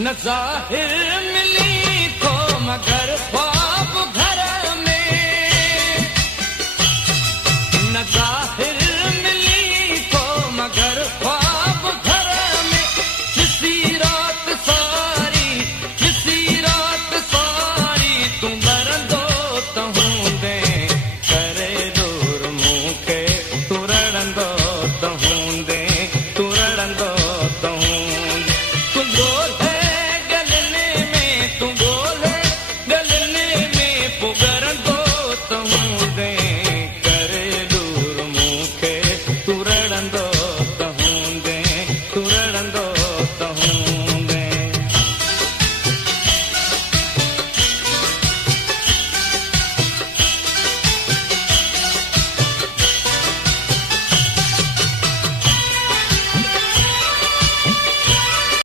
न ज़ाहिर मिली थो मगर ख्वाब घर में, न ज़ाहिर मिली थो मगर ख्वाब घर में, किसी रात सारी तूं बरंदो त हूंदे, करे दूर मूंखे तूं रड़ंदो त हूंदे, तूं रड़ंदो त हूंदे, तूं ॻोल्हे गलने में, तूं ॻोल्हे गलने में पुगरंदो त हूंदे, करे दूर मूंखे तूं रड़ंदो त हूंदे, तूं रड़ंदो